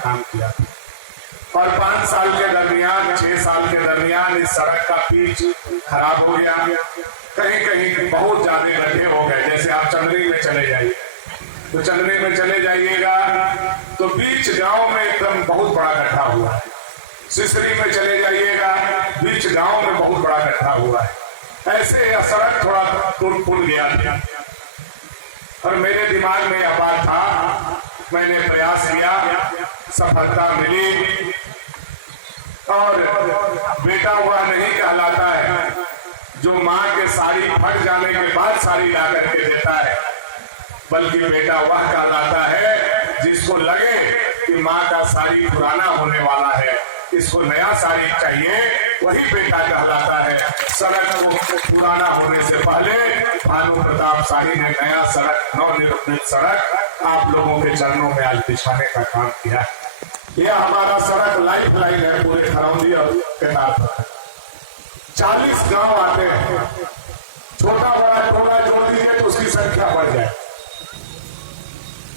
काम किया था। और 5 साल के दरमियान, 6 साल के दरमियान इस सड़क का पिच खराब हो गया, कहीं कहीं बहुत ज्यादा गड्ढे हो गए। जैसे आप चंदरी में चले जाइए तो चंदरी में चले जाइएगा तो बीच गांव में एकदम बहुत बड़ा गड्ढा हुआ है। सिसरी में चले जाइएगा, बीच गांव में बहुत बड़ा गड्ढा हुआ है। ऐसे यह सड़क थोड़ा टूट फूट गया था और मेरे दिमाग में यह बात था, मैंने प्रयास किया, सफलता मिली। और बेटा वह नहीं कहलाता है जो माँ के साड़ी फट जाने के बाद साड़ी ला करके देता है, बल्कि बेटा वह कहलाता है जिसको लगे कि माँ का साड़ी पुराना होने वाला है, इसको नया साड़ी चाहिए, वही बेटा कहलाता है। सड़क पुराना होने से पहले भानु प्रताप शाही ने नया सड़क, नवनिर्मित सड़क आप लोगों के चरणों में आज बिछाने का काम किया। यह हमारा सड़क लाइफ लाइन है पूरे खरौंदी और केदारपुर। 40 गांव आते हैं, छोटा बड़ा टोला जोड़ दीजिए तो उसकी संख्या बढ़ जाए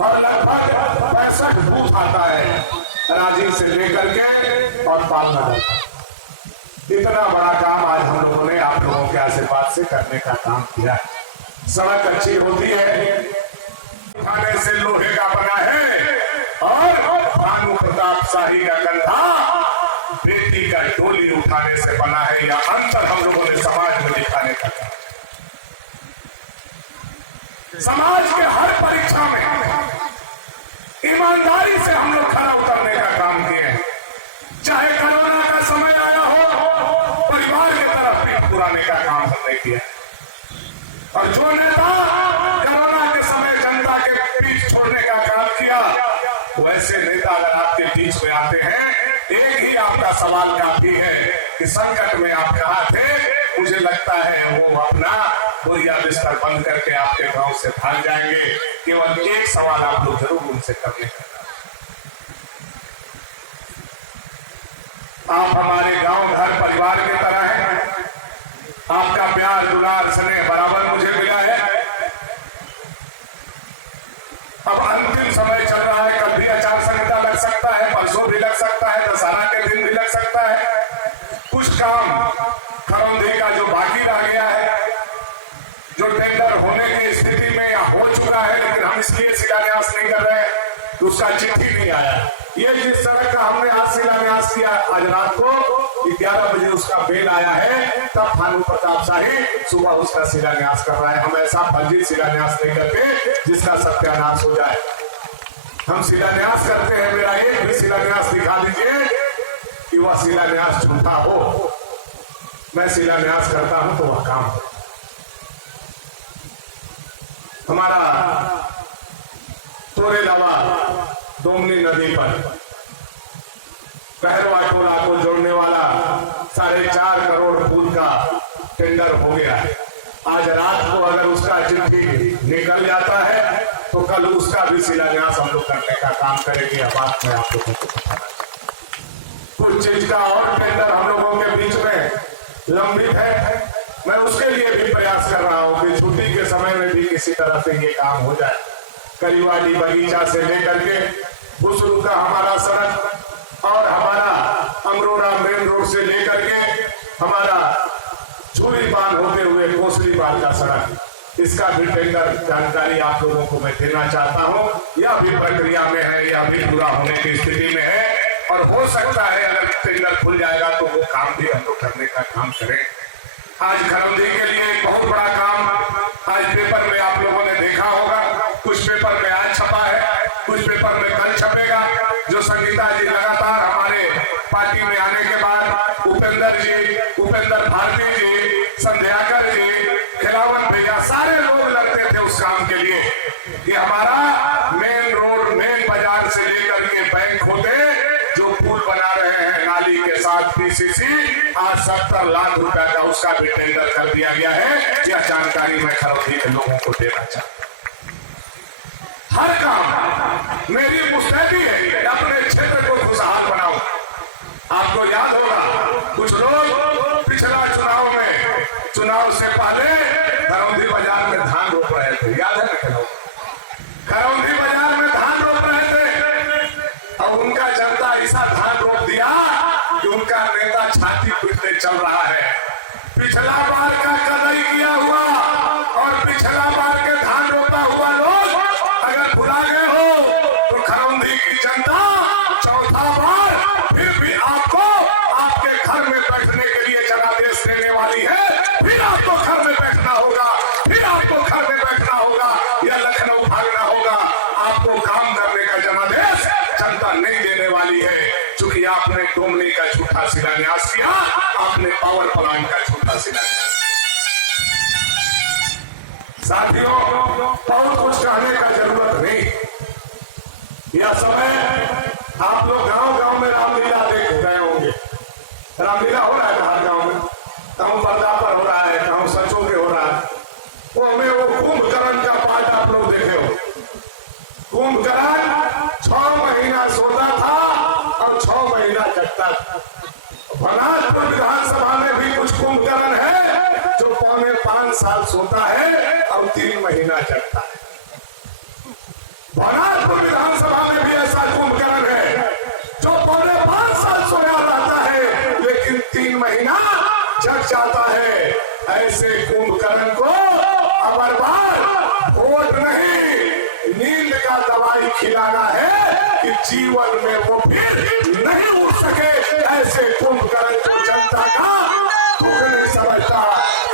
और लगभग 65 बूथ आता है राजी से लेकर के और पालना। इतना बड़ा काम आज हम लोगों ने आप लोगों के आशीर्वाद से करने का काम किया। सड़क अच्छी होती है, उठाने से लोहे का बना है और भानु प्रताप शाही का कंधा बेटी का डोली उठाने से बना है। यह अंतर हम लोगों ने समाज में दिखाने का काम। समाज के हर परीक्षा में ईमानदारी से हम लोग खरा उतरने का काम किए। चाहे कोरोना का समय आया हो, परिवार की तरफ पीठ पुराने का काम हमने किया। और जो नेता कोरोना के समय जनता के पीठ छोड़ने का काम किया, वैसे नेता अगर आपके बीच में आते हैं, एक ही आपका सवाल काफी है कि संकट में आप कहाँ थे। मुझे लगता है वो अपना बोरिया बिस्तर बंद करके आपके गांव से भाग जाएंगे। केवल एक सवाल आप लोग जरूर उनसे करने का। आप हमारे गांव घर परिवार की तरह हैं, आपका प्यार दुलार स्नेह बराबर मुझे मिला है। अब अंतिम समय चल रहा है, कल भी आचार संहिता लग सकता है, परसों भी लग सकता है, दशहरा के दिन भी लग सकता है। कुछ काम खरौंधी का जो बाकी रह गया है, जो टेंडर होने की स्थिति में या हो चुका है, लेकिन हम इसलिए शिलान्यास नहीं कर रहे, तो उसका चिट्ठी नहीं आया। ये जिस सड़क का हमने आज शिलान्यास किया, आज रात को 11 बजे उसका बेल आया है, तब भानु प्रताप शाही सुबह उसका शिलान्यास कर रहा है। हम ऐसा फर्जी शिलान्यास नहीं करते जिसका सत्यानाश हो जाए। हम शिलान्यास करते हैं, मेरा एक भी शिलान्यास दिखा दीजिए कि वह शिलान्यास झूठा हो। मैं शिलान्यास करता हूं तो वह काम हो। हमारा तोरेलावा डोमनी नदी पर बहरवा टोला को जोड़ने वाला 4.5 करोड़ फूल का टेंडर हो गया है। आज रात को अगर उसका चिट्ठी निकल जाता है तो कल उसका भी शिलान्यास हम लोग करने का काम करेंगे। यह बात मैं आप लोगों को बताना चाहता हूं। कुछ चीज का और टेंडर हम लोगों के बीच में लंबित है, मैं उसके लिए भी प्रयास कर रहा हूं कि छुट्टी के समय में भी किसी तरह से ये काम हो जाए। करीवाली बगीचा से लेकर के बुसरू का हमारा सड़क और हमारा अमरोरा मेन रोड से लेकर के हमारा छुरी बांध होते हुए कोसली बांध का सड़क, इसका भी टेंडर जानकारी आप लोगों को मैं देना चाहता हूं। यह भी प्रक्रिया में है, यह भी पूरा होने की स्थिति में है और हो सकता है अगर टेंडर खुल जाएगा तो वो काम भी हम लोग करने का काम करें। आज खरौंधी के लिए एक बहुत बड़ा काम आज पेपर में आप लोगों ने देखा होगा। कुछ पेपर में आज छपा है, कुछ पेपर में कल छपेगा। जो संगीता जी लगातार हमारे पार्टी में आने के बाद उपेंद्र भारती जी, संध्याकर जी, खिलावन भैया, सारे लोग लगते थे उस काम के लिए कि हमारा मेन रोड, मेन बाजार से लेकर के बैंक होते जो पुल बना रहे हैं नाली के साथ पीसीसी, आज 70 लाख रुपए का उसका भी टेंडर कर दिया गया है। यह जानकारी मैं खरौंधी के लोगों को देना चाहता हूं। हर काम मेरी मुस्तैदी है कि अपने क्षेत्र को खुशहाल बनाऊं। आपको याद होगा कुछ लोग पिछला चुनाव से पहले खरौंधी बाजार में धान रोप रहे थे, याद है ना? खरौंधी बाजार में धान रोप रहे थे और उनका चल रहा है। पिछला बार का कदई किया हुआ और पिछला बार के धान रोपा हुआ लोग अगर भुला गए हो तो खरौंधी की जनता चौथा बार फिर भी आपको आपके घर में बैठने के लिए जनादेश देने वाली है। फिर आपको घर में बैठना होगा, फिर आपको घर में बैठना होगा या लखनऊ भागना होगा। आपको काम करने का जनादेश जनता नहीं देने वाली है, क्योंकि आपने डोमनी का झूठा शिलान्यास किया, आपने पावर प्लांट का झूठा शिलान्यास। साथियों, बहुत कुछ कहने का जरूरत नहीं। यह समय आप लोग गांव गांव में रामलीला देख रहे होंगे। रामलीला हो रहा है हर गांव में, कहूं पर्दा पर हो रहा है, कहूं सचो के हो रहा है। वो हमें वो कुंभकर्ण का पाठ आप लोग देखे हो। कुंभकर्ण 6 महीना सोता था और 6 महीना जगता था। भनाजपुर विधानसभा में भी कुछ कुंभकर्ण है जो 5.25 साल सोता है और 3 महीना जगता है। भनाजपुर विधानसभा में भी ऐसा कुंभकर्ण है जो 5.25 साल सोया रहता है लेकिन 3 महीना जग जाता है। ऐसे कुंभकर्ण को अबर बार वोट नहीं, नींद का दवाई खिलाना है कि जीवन में वो फिर नहीं उठ सके। ऐसे कुंभकर्ण जो जनता का दुख नहीं समझता,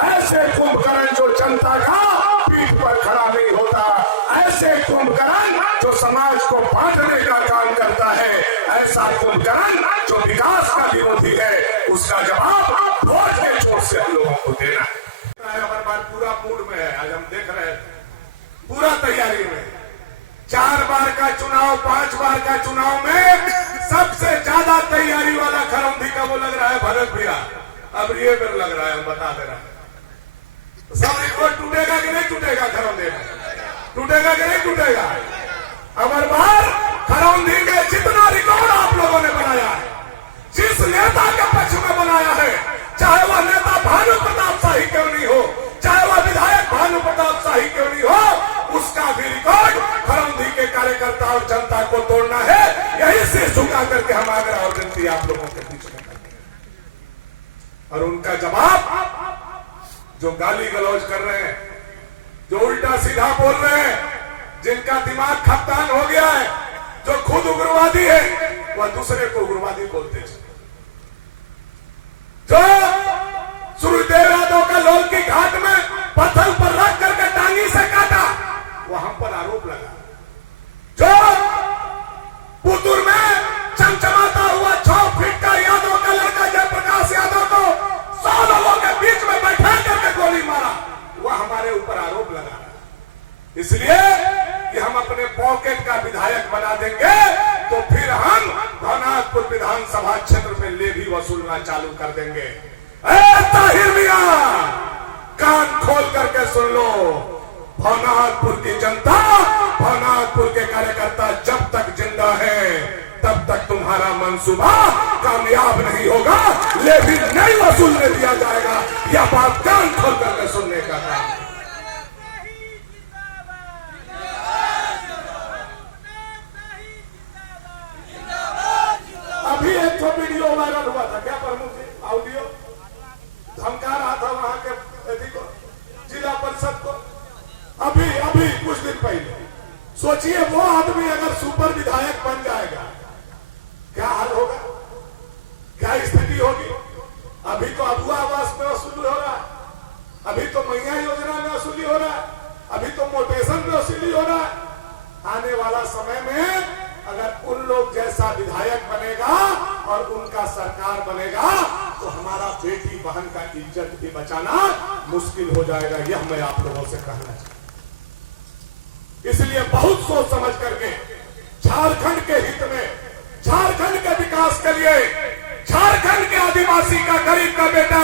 ऐसे कुंभकर्ण जो जनता का पीठ पर खड़ा नहीं होता, ऐसे कुंभकर्ण जो समाज को बांटने का काम करता है, ऐसा कुंभकर्ण जो विकास का विरोधी है, उसका जवाब वोट के चोट से हम लोगों को देना है। हमारे बात पूरा मूड में है, आज हम देख रहे हैं पूरा तैयारी में। 4 बार का चुनाव, 5 बार का चुनाव में सबसे ज्यादा तैयारी वाला खरौंधी का वो लग रहा है भरत भैया। अब ये फिर लग रहा है, हम बता दे रहे हैं। सब रिकॉर्ड टूटेगा कि नहीं टूटेगा? खरौंधी में टूटेगा कि नहीं टूटेगा? अबर बार खरौंधी में जितना रिकॉर्ड आप लोगों ने बनाया है, जिस नेता के पक्ष में बनाया है, चाहे वह नेता भानु प्रताप शाही क्यों नहीं हो, चाहे वह विधायक भानु प्रताप शाही क्यों नहीं हो, उसका भी रिकॉर्ड खरौंधी के कार्यकर्ता और जनता को तोड़ना है। यही से झुका करके हम आग्रह और विनती आप लोगों के बीच में करते हैं। और उनका जवाब जो गाली गलौज कर रहे हैं, जो उल्टा सीधा बोल रहे हैं, जिनका दिमाग खप्तान हो गया है, जो खुद उग्रवादी है, वह दूसरे को उग्रवादी बोलते हैं। जो सूर्यदेव यादव का लोल की घाट में पत्थर पर रख करके टांगी से काटा, वो हम पर आरोप लगा। जो पुतुर में चमचमाता हुआ 6 फीट का यादव का लड़का जयप्रकाश यादव को 100 लोगों के बीच में बैठा करके गोली मारा, वह हमारे ऊपर आरोप लगा। इसलिए कि हम अपने पॉकेट का विधायक बना देंगे तो फिर हम भवनाथपुर विधानसभा क्षेत्र में लेवी वसूलना चालू कर देंगे। ताहिर मियां, कान खोल करके सुन लो, भवनाथपुर की जनता, भवनाथपुर के कार्यकर्ता जब तक जिंदा है तब तक तुम्हारा मंसूबा कामयाब नहीं होगा, लेवी नहीं वसूलने दिया जाएगा। यह बात कान खोल करके सुनने का काम है। अभी एक तो वीडियो वायरल हुआ था, क्या प्रमुख जी, ऑडियो धमका रहा था वहां के को, जिला परिषद को। अभी कुछ दिन पहले सोचिए, वो आदमी अगर सुपर विधायक बन जाएगा क्या हाल होगा, क्या स्थिति होगी। अभी तो अबुआ आवास में वसूली हो रहा है, अभी तो मैया योजना में वसूली हो रहा है, अभी तो मोटेशन में वसूली हो रहा है। आने वाला समय में अगर उन लोग जैसा विधायक बनेगा और उनका सरकार बनेगा तो हमारा बेटी बहन का इज्जत भी बचाना मुश्किल हो जाएगा। यह मैं आप लोगों से कहना चाहता हूं। इसलिए बहुत सोच समझ करके झारखंड के हित में, झारखंड के विकास के लिए, झारखंड के आदिवासी का, गरीब का बेटा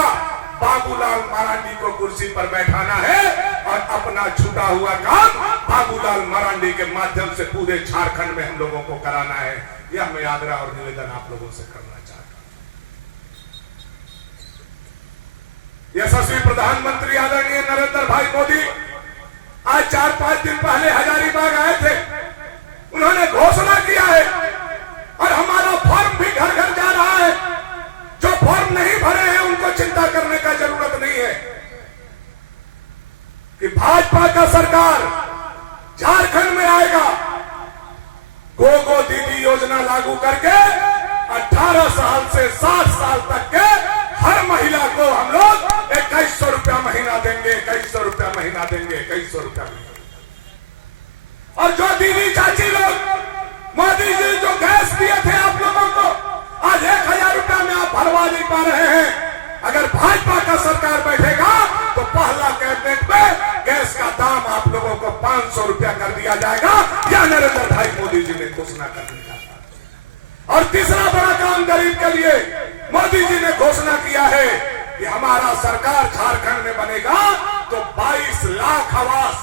बाबूलाल मरांडी को कुर्सी पर बैठाना है और अपना छूटा हुआ काम बाबूलाल मरांडी के माध्यम से पूरे झारखंड में हम लोगों को कराना है। यह मैं आग्रह और निवेदन आप लोगों से करना चाहता हूं। यशस्वी प्रधानमंत्री आदरणीय नरेंद्र भाई मोदी आज 4-5 दिन पहले हजारीबाग आए थे। उन्होंने घोषणा किया है और हमारा फॉर्म भी घर घर जा रहा है। जो फॉर्म नहीं भरे हैं उनको सरकार झारखंड में आएगा, गो दीदी योजना लागू करके 18 साल से 60 साल तक के हर महिला को हम लोग 2100 रुपया महीना देंगे, 2100 रुपया महीना देंगे, 2100 रुपया महीना। और जो दीदी चाची लोग मोदी जी जो गैस दिए थे आप लोगों को, आज 1000 रुपया में आप भरवा नहीं पा रहे हैं। अगर भाजपा का सरकार बैठेगा तो पहला कैबिनेट में गैस का दाम आप लोगों को 500 रुपया कर दिया जाएगा, या नरेंद्र भाई मोदी जी ने घोषणा कर दी। और तीसरा बड़ा काम गरीब के लिए मोदी जी ने घोषणा किया है कि हमारा सरकार झारखंड में बनेगा तो 22 लाख आवास।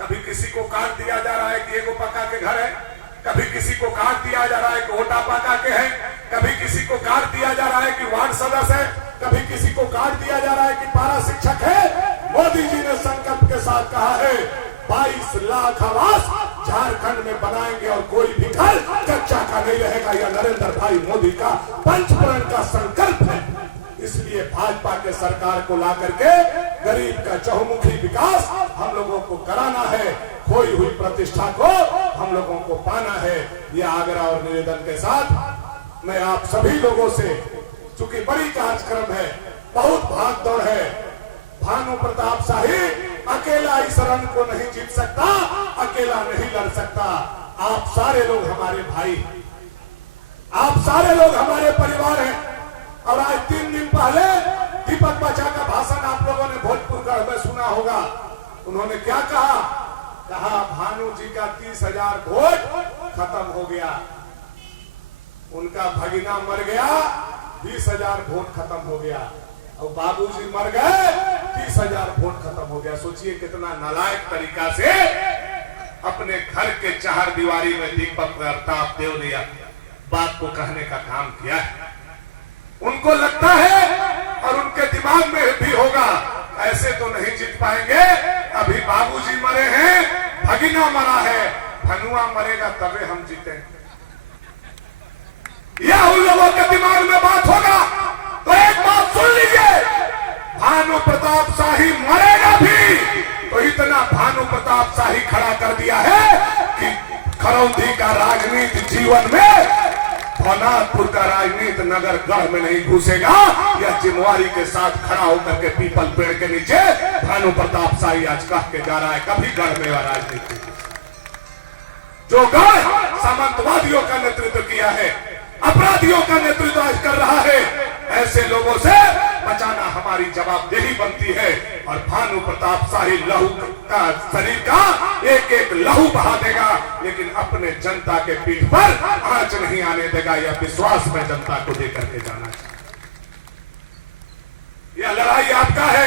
कभी किसी को काट दिया जा रहा है कि एगो पक्का के घर है, कभी किसी को काट दिया जा रहा है कि ओटा पक्का के है, कभी किसी को काट दिया जा रहा है कि वार्ड सदस्य है, कभी किसी को काट दिया जा रहा है कि पारा शिक्षक है। मोदी जी ने संकल्प के साथ कहा है 22 लाख आवास झारखंड में बनाएंगे और कोई भी घर कच्चा का नहीं रहेगा। यह नरेंद्र भाई मोदी का पंचप्रण का संकल्प है। इसलिए भाजपा के सरकार को ला करके गरीब का चहुमुखी विकास हम लोगों को कराना है, खोई हुई प्रतिष्ठा को हम लोगों को पाना है। यह आग्रह और निवेदन के साथ मैं आप सभी लोगों से, चूंकि बड़ी कार्यक्रम है, बहुत भाग दौड़ है, भानु प्रताप शाही अकेला इस रण को नहीं जीत सकता, अकेला नहीं लड़ सकता। आप सारे लोग हमारे भाई, आप सारे लोग हमारे परिवार हैं। और आज 3 दिन पहले दीपक बच्चा का भाषण आप लोगों ने भोजपुरगढ़ में सुना होगा। उन्होंने क्या कहा? कहा भानु जी का 30,000 वोट खत्म हो गया, उनका भगिना मर गया, 20,000 वोट खत्म हो गया, और बाबूजी मर गए, 30,000 वोट खत्म हो गया। सोचिए कितना नालायक तरीका से अपने घर के 4 दीवारी में दीपक प्रताप देव ने बात को कहने का काम किया है। उनको लगता है और उनके दिमाग में भी होगा ऐसे तो नहीं जीत पाएंगे, अभी बाबूजी मरे हैं, भगिना मरा है, भनुआ मरेगा तबे हम जीतेंगे। यह उन लोगों के दिमाग में बात होगा। तो एक बात सुन लीजिए, भानु प्रताप शाही मरेगा भी तो इतना भानु प्रताप शाही खड़ा कर दिया है कि खरौंधी का राजनीति जीवन में, भवनाथपुर का राजनीति नगर गढ़ में नहीं घुसेगा। यह जिम्मेवारी के साथ खड़ा होकर के पीपल पेड़ के नीचे भानु प्रताप शाही आज कह के जा रहा है, कभी गढ़ में राजनीति जो गढ़ सामंतवादियों का नेतृत्व किया है, अपराधियों का नेतृत्व आज कर रहा है, ऐसे लोगों से बचाना हमारी जवाबदेही बनती है। और भानु प्रताप शाही लहू का शरीर का एक एक लहू बहा देगा, लेकिन अपने जनता के पीठ पर आंच नहीं आने देगा। यह विश्वास में जनता को देकर के जाना चाहिए। यह लड़ाई आपका है,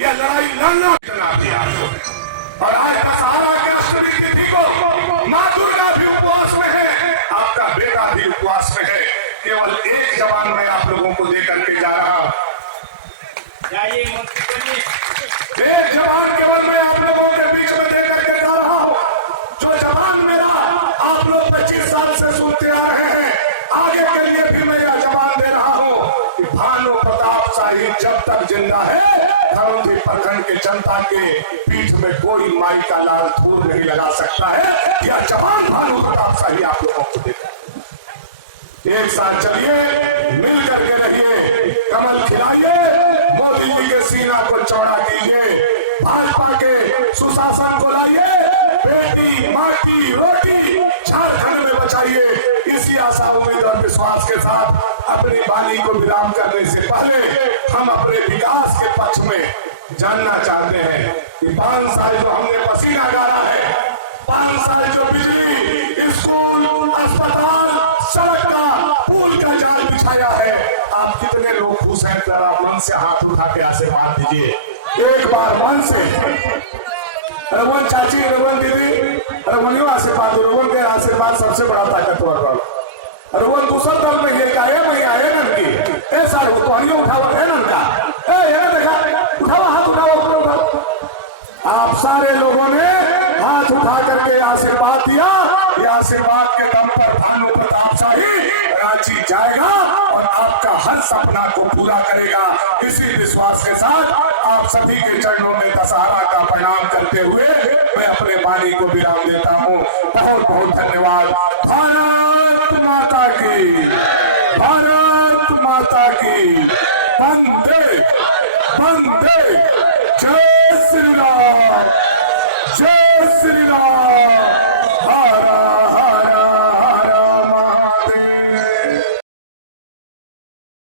यह लड़ाई लड़ना और आज दशहरा के अष्टमी तिथि को मां दुर्गा भी उपवास में है, आपका बेटा भी उपवास में है। केवल एक जवान मैं आप लोगों को देकर के जा रहा हूं, एक जवान केवल मैं आप लोगों के बीच में देकर के जा रहा हूं। जो जवान मेरा आप लोग 25 साल से सुनते आ रहे हैं, आगे के लिए भी मैं यह जवान दे रहा हूं कि भानु प्रताप शाही जब तक जिंदा है, खरौंधी प्रखंड के जनता के पीठ में कोई माई का लाल धूल नहीं लगा सकता है। यह जवान भानु प्रताप शाही आप लोगों को देता है। एक साथ चलिए, मिल करके रहिए, कमल खिलाइए, मोदी जी के सीना को चौड़ा कीजिए, भाजपा के सुशासन को लाइए, बेटी माटी रोटी झारखंड में बचाइए। इसी आशा उम्मीद और विश्वास के साथ अपनी वाणी को विराम करने से पहले हम अपने विकास के पक्ष में जानना चाहते हैं कि 5 साल जो हमने पसीना गाड़ा है, 5 साल जो बिजली, स्कूल, अस्पताल, सड़क का, पुल का जाल बिछाया है, आप कितने लोग खुश हैं? जरा मन से हाथ उठा के आशीर्वाद दीजिए एक बार, मन से। रघुवन चाची, रघुवन दीदी, रघुवनियों आशीर्वाद दो। रघुवन के आशीर्वाद सबसे बड़ा ताकतवर बल। रघुवन दूसर दल में ये गाये मैं आए नन की ए सार तो उठावत है नन का ए देखा, उठावा हाथ, उठाओ। आप सारे लोगों ने हाथ उठा करके आशीर्वाद दिया। ये आशीर्वाद के दम पर भानु प्रताप शाही रांची जाएगा और आपका हर सपना को पूरा करेगा। इसी विश्वास के साथ आप सभी के चरणों में दशहरा का प्रणाम करते हुए